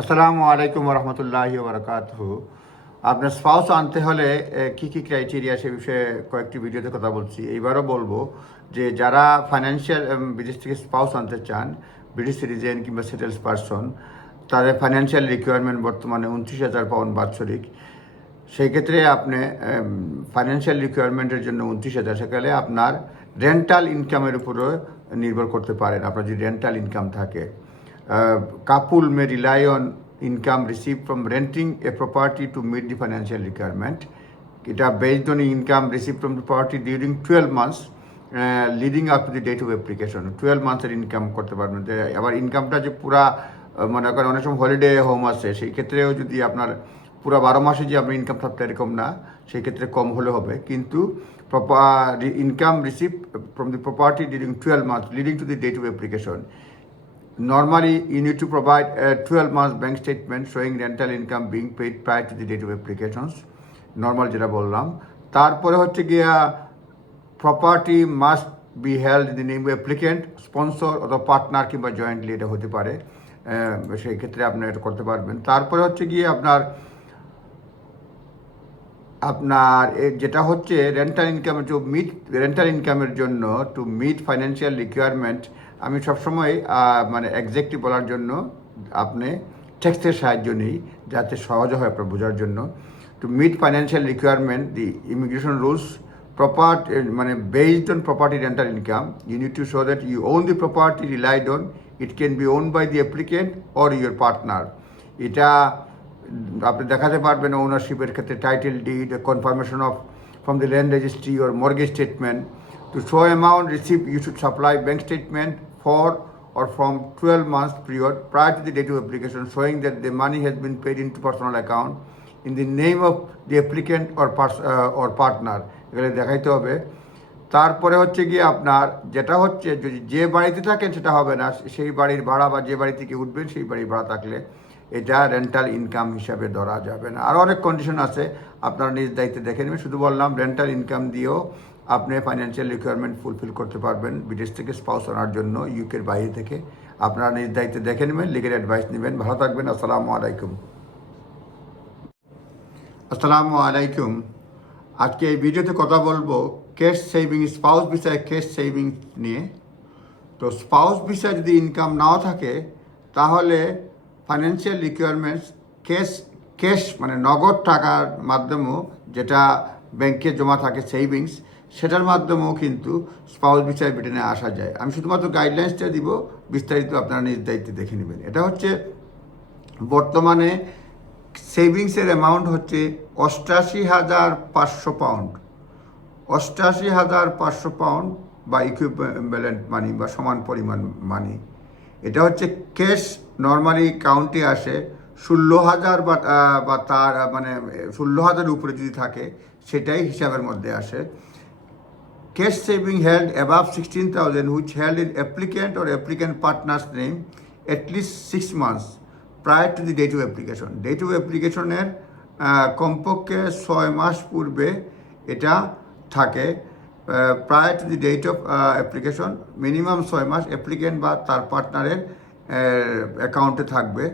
আসসালামু আলাইকুম রহমতুল্লাহি বারাকাতুহু। আপনার স্পাউস আনতে হলে কি কি ক্রাইটেরিয়া সে বিষয়ে কয়েকটি ভিডিওতে কথা বলছি। এইবারও বলবো যে যারা ফাইন্যান্সিয়াল বিদেশ থেকে স্পাউস আনতে চান, ব্রিটিশ সিটিজেন কিংবা সেটেলস পারসন, তাদের ফাইন্যান্সিয়াল রিকোয়ারমেন্ট বর্তমানে 29,000 পাউন্ড বাৎসরিক। সেই ক্ষেত্রে আপনি ফাইন্যান্সিয়াল রিকোয়ারমেন্টের জন্য 29,000, সেখানে আপনার রেন্টাল ইনকামের উপরে নির্ভর করতে পারেন। আপনার যদি রেন্টাল ইনকাম থাকে, couple may rely on income received from renting a property to meet the financial requirement. It are based on income received from the property during 12 months leading up to the date of application. 12 months এর income করতে পারবেন। আবার ইনকামটা যে পুরা মনে করেন অনেক সময় হলিডে হোম আছে, সেই ক্ষেত্রেও যদি আপনার পুরো 12 মাসে যে আপনার ইনকাম থাকতে এরকম না, সেই ক্ষেত্রে কম হলে হবে। কিন্তু income receive from the property during 12 months leading to the date of application. Normally, you need to provide a 12 months bank statement showing rental income being paid prior to the date of applications. Normal যেটা বললাম। তারপরে হচ্ছে গিয়া property must be held in the name of applicant, sponsor অথবা partner কিংবা jointly এটা হতে পারে। সেই ক্ষেত্রে আপনি এটা করতে পারবেন। তারপরে হচ্ছে গিয়ে আপনার যেটা হচ্ছে রেন্টাল ইনকামের রেন্টাল ইনকামের জন্য টু মিট ফাইন্যান্সিয়াল রিকোয়ারমেন্ট, আমি সবসময় মানে এক্স্যাক্টলি বলার জন্য আপনি টেক্সটের সাহায্য নিই, যাতে সহজ হয় আপনার বোঝার জন্য। To meet financial requirement the immigration rules মানে based on property rental income, you need to show that you own the property relied on, it can be own by the applicant or your partner. এটা আপনি দেখাতে পারবেন ওনারশিপের ক্ষেত্রে title deed, confirmation of from the land registry or mortgage statement. To show amount receive you should supply bank statement for or from 12 months period prior to the date of application showing that the money has been paid into personal account in the name of the applicant or partner, এগুলো দেখাইতে হবে। তারপরে হচ্ছে গিয়ে আপনার যেটা হচ্ছে যদি যে বাড়িতে থাকেন সেটা হবে না, সেই বাড়ির ভাড়া বা যে বাড়ি থেকে উঠবেন সেই বাড়ির ভাড়া থাকলে এটা রেন্টাল ইনকাম হিসাবে ধরা যাবে না। আরও অনেক কন্ডিশন আছে, আপনারা নিজ দায়িত্বে দেখে নেবেন। শুধু বললাম রেন্টাল ইনকাম দিয়েও আপনি ফাইন্যান্সিয়াল রিকোয়ারমেন্ট ফুলফিল করতে পারবেন বিদেশ থেকে স্পাউস আনার জন্য, ইউকের বাইরে থেকে। আপনারা নিজ দায়িত্বে দেখে নেবেন, লিগেল অ্যাডভাইস নেবেন। ভালো থাকবেন। আসসালামু আলাইকুম। আজকে এই ভিডিওতে কথা বলবো ক্যাশ সেভিংস, স্পাউস ভিসায় ক্যাশ সেভিংস নিয়ে। তো স্পাউস ভিসায় যদি ইনকাম নাও থাকে, তাহলে ফাইন্যান্সিয়াল রিকোয়ারমেন্টস ক্যাশ মানে নগদ টাকার মাধ্যমেও, যেটা ব্যাংকে জমা থাকে সেভিংস, সেটার মাধ্যমেও কিন্তু স্পাউস ভিসায় ব্রিটেনে আসা যায়। আমি শুধুমাত্র গাইডলাইন্সটা দিব, বিস্তারিত আপনারা নিজ দায়িত্বে দেখে নেবেন। এটা হচ্ছে বর্তমানে সেভিংসের অ্যামাউন্ট হচ্ছে 88,500 পাউন্ড। 88,500 পাউন্ড বা ইকুইভ্যালেন্ট মানি বা সমান পরিমাণ মানি। এটা হচ্ছে ক্যাশ নর্মালি কাউন্টে আসে 16,000 বা তার মানে 16,000 উপরে যদি থাকে সেটাই হিসাবের মধ্যে আসে। Cash saving held above 16,000 which held in applicant or applicant partner's name at least 6 months prior to the date of application. Date of application এর কমপক্ষে 6 মাস পূর্বে এটা থাকে। prior to the date of application minimum 6 মাস applicant বা তার পার্টনারের অ্যাকাউন্টে থাকবে।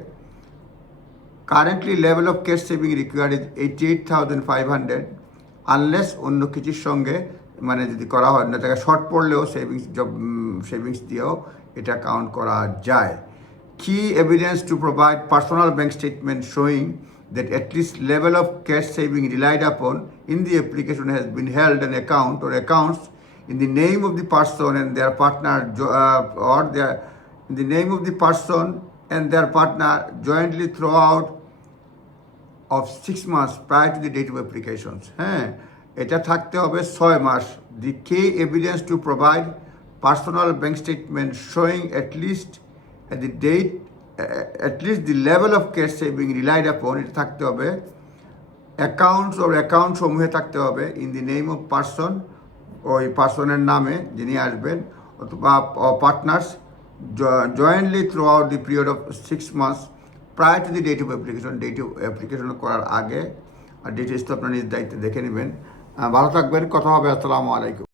Currently level of cash saving required is 88,500 unless অন্য কিছুর সঙ্গে মানে যদি করা হয় না, তাকে শর্ট পড়লেও সেভিংস দিয়েও এটা কাউন্ট করা যায়। কি evidence to provide personal bank statement showing that at least level of cash saving relied upon in the application has been held an account or accounts in the name of the person and their partner or in the name of the person and their partner jointly throughout of 6 months prior to the date of applications. হ্যাঁ, এটা থাকতে হবে 6 মাস। The key evidence to provide personal bank statement showing at least the level of cash saving relied upon, এটা থাকতে হবে। Account সমূহে থাকতে হবে in the name of person, ওই পার্সনের নামে যিনি আসবেন, অথবা partners jointly throughout the period of 6 months prior to the date of application, date of application করার আগে। আর ডিটেলস তো আপনার নিজ দায়িত্বে দেখে নেবেন। ভালো থাকবেন, কথা হবে। আসসালামু আলাইকুম।